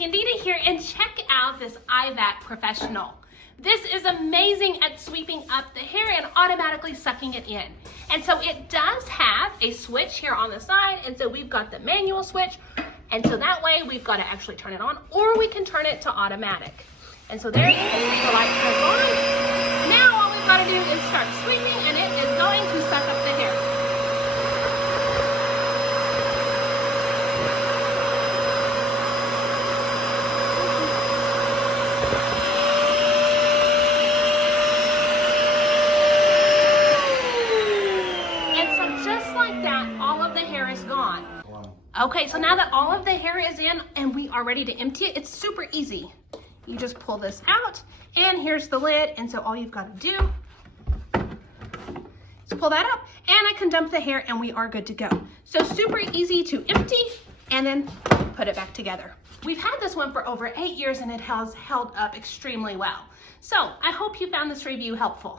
Candida here, and check out this Eye-VAC Professional. This is amazing at sweeping up the hair and automatically sucking it in. And so it does have a switch here on the side, and so we've got the manual switch, and so that way we've got to actually turn it on, or we can turn it to automatic. And so there you can see the light turns on. Now all we've got to do is start sweeping, and it is going to suck up the hair. Okay, so now that all of the hair is in and we are ready to empty it, it's super easy. You just pull this out, and here's the lid, and so all you've got to do is pull that up, and I can dump the hair, and we are good to go. So super easy to empty and then put it back together. We've had this one for over 8 years, and it has held up extremely well. So I hope you found this review helpful.